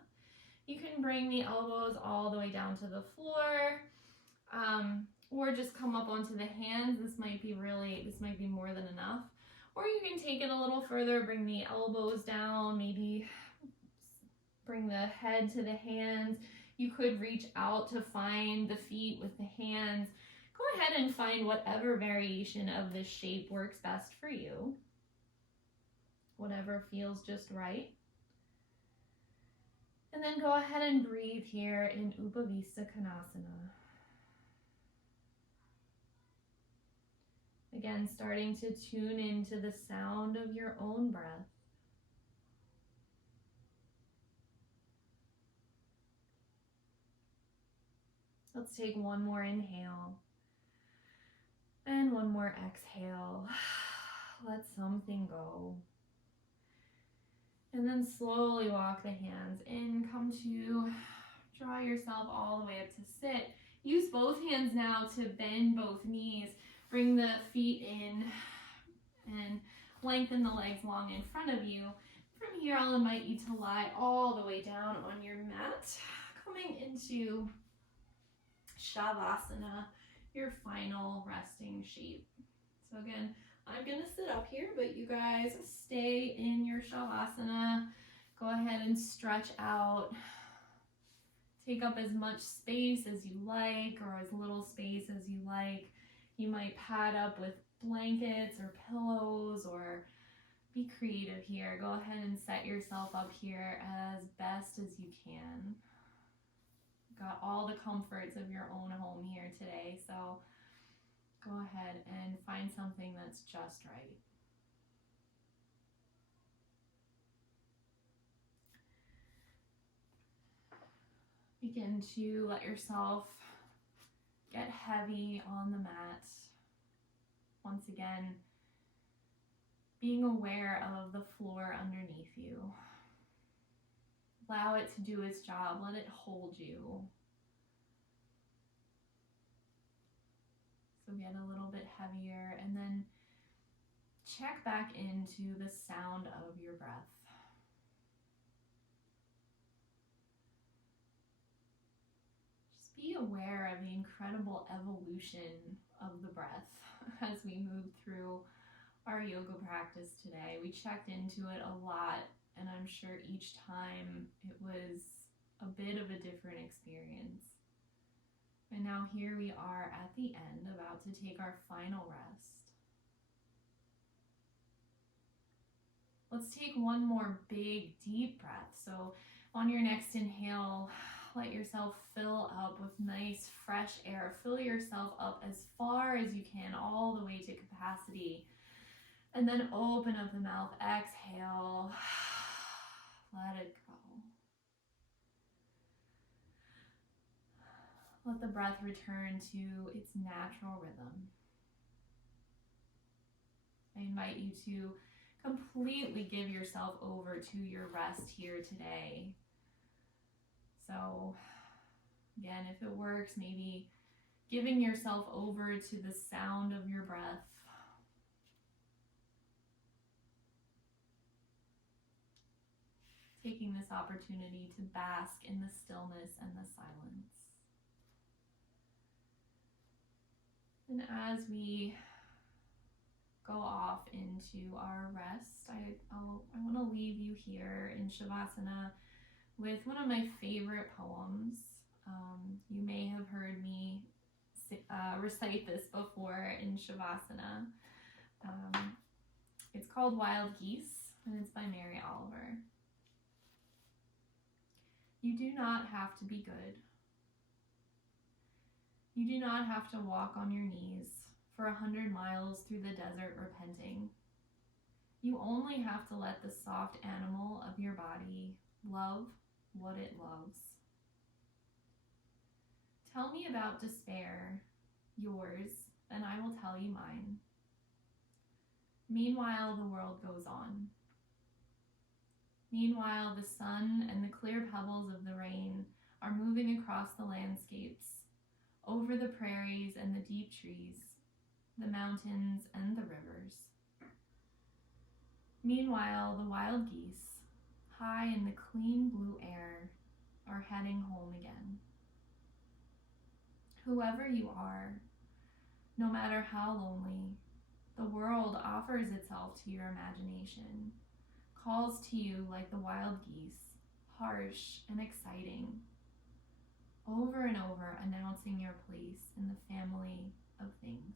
You can bring the elbows all the way down to the floor, or just come up onto the hands. This might be more than enough. Or you can take it a little further, bring the elbows down, maybe bring the head to the hands. You could reach out to find the feet with the hands. Go ahead and find whatever variation of this shape works best for you. Whatever feels just right. And then go ahead and breathe here in Upavista Konasana. Again, starting to tune into the sound of your own breath. Let's take one more inhale and one more exhale. Let something go. And then slowly walk the hands in, come to draw yourself all the way up to sit. Use both hands now to bend both knees. Bring the feet in and lengthen the legs long in front of you. From here, I'll invite you to lie all the way down on your mat, coming into Savasana, your final resting shape. So again, I'm gonna sit up here, but you guys stay in your Savasana. Go ahead and stretch out. Take up as much space as you like, or as little space as you like. You might pad up with blankets or pillows, or be creative here. Go ahead and set yourself up here as best as you can. Got all the comforts of your own home here today, so go ahead and find something that's just right. Begin to let yourself get heavy on the mat. Once again, being aware of the floor underneath you. Allow it to do its job. Let it hold you. So get a little bit heavier, and then check back into the sound of your breath. Just be aware of the incredible evolution of the breath as we move through our yoga practice today. We checked into it a lot, and I'm sure each time it was a bit of a different experience. And now here we are at the end, about to take our final rest. Let's take one more big, deep breath. So on your next inhale, let yourself fill up with nice, fresh air. Fill yourself up as far as you can, all the way to capacity. And then open up the mouth, exhale, let it go. Let the breath return to its natural rhythm. I invite you to completely give yourself over to your rest here today. So again, if it works, maybe giving yourself over to the sound of your breath. Taking this opportunity to bask in the stillness and the silence. And as we go off into our rest, I want to leave you here in Savasana with one of my favorite poems. You may have heard me recite this before in Savasana. It's called Wild Geese, and it's by Mary Oliver. You do not have to be good. You do not have to walk on your knees for 100 miles through the desert repenting. You only have to let the soft animal of your body love what it loves. Tell me about despair, yours, and I will tell you mine. Meanwhile, the world goes on. Meanwhile, the sun and the clear pebbles of the rain are moving across the landscapes, over the prairies and the deep trees, the mountains and the rivers. Meanwhile, the wild geese, high in the clean blue air, are heading home again. Whoever you are, no matter how lonely, the world offers itself to your imagination, calls to you like the wild geese, harsh and exciting, over and over announcing your place in the family of things.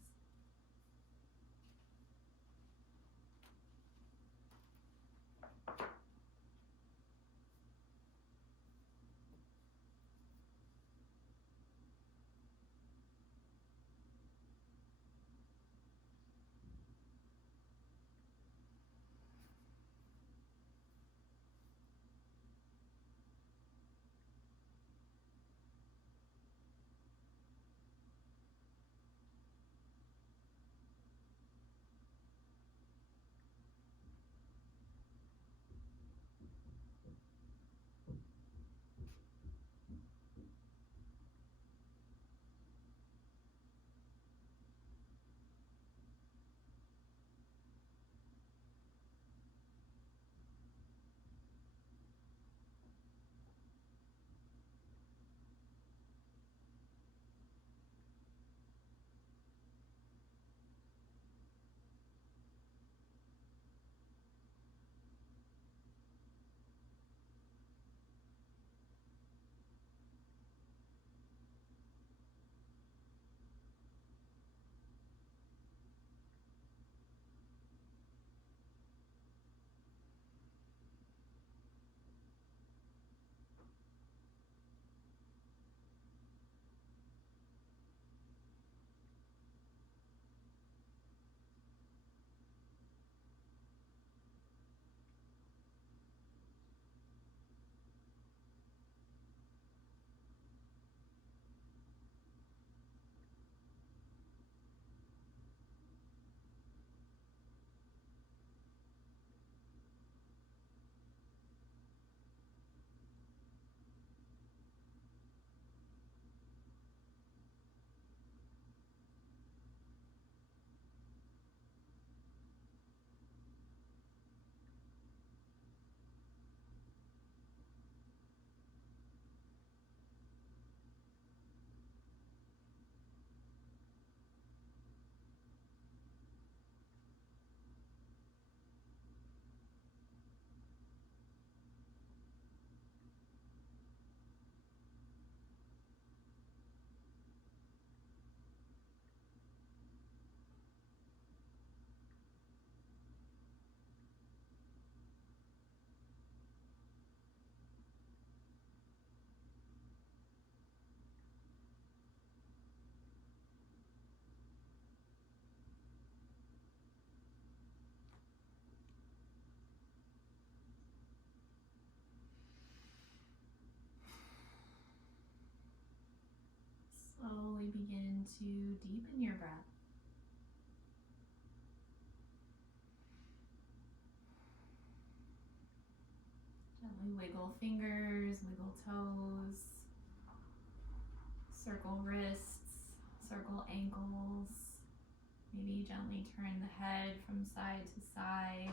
deepen your breath. Gently wiggle fingers, wiggle toes, circle wrists, circle ankles. Maybe gently turn the head from side to side.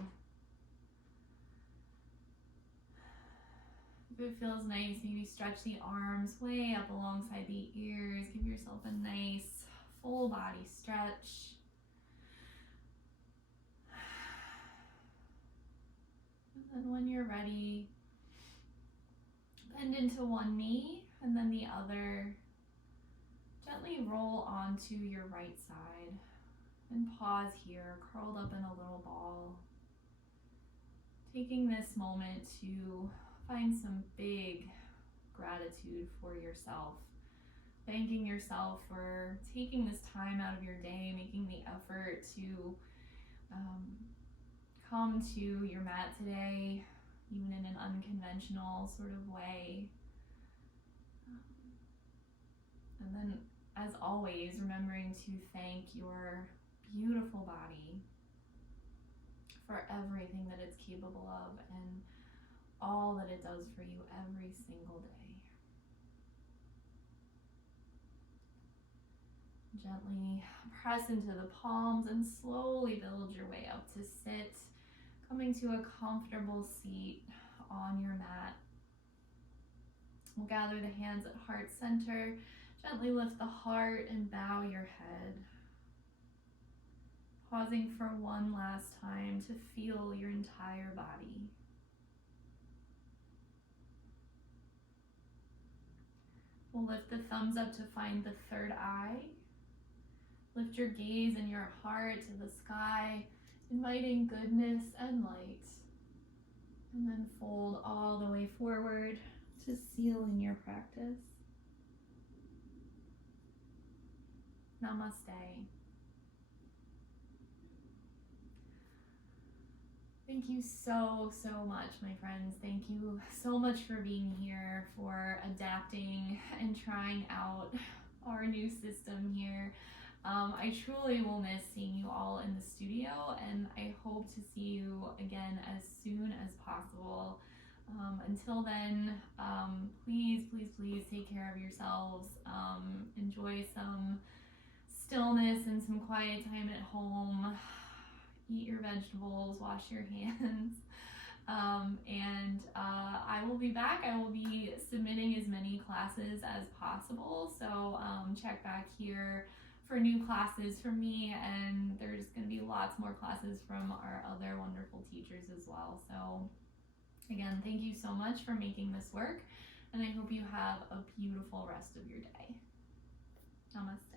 If it feels nice, maybe stretch the arms way up alongside the ears. Give yourself a nice full body stretch. And then when you're ready, bend into one knee and then the other. Gently roll onto your right side and pause here, curled up in a little ball. Taking this moment to find some big gratitude for yourself. Thanking yourself for taking this time out of your day, making the effort to come to your mat today, even in an unconventional sort of way. And then, as always, remembering to thank your beautiful body for everything that it's capable of and all that it does for you every single day. Gently press into the palms and slowly build your way up to sit, coming to a comfortable seat on your mat. We'll gather the hands at heart center. Gently lift the heart and bow your head. Pausing for one last time to feel your entire body. We'll lift the thumbs up to find the third eye. Lift your gaze and your heart to the sky, inviting goodness and light. And then fold all the way forward to seal in your practice. Namaste. Thank you so much, my friends. Thank you so much for being here, for adapting and trying out our new system here. I truly will miss seeing you all in the studio, and I hope to see you again as soon as possible. Until then, please take care of yourselves. Enjoy some stillness and some quiet time at home. Eat your vegetables, wash your hands, and I will be back. I will be submitting as many classes as possible, so check back here for new classes from me, and there's going to be lots more classes from our other wonderful teachers as well. So again, thank you so much for making this work, and I hope you have a beautiful rest of your day. Namaste.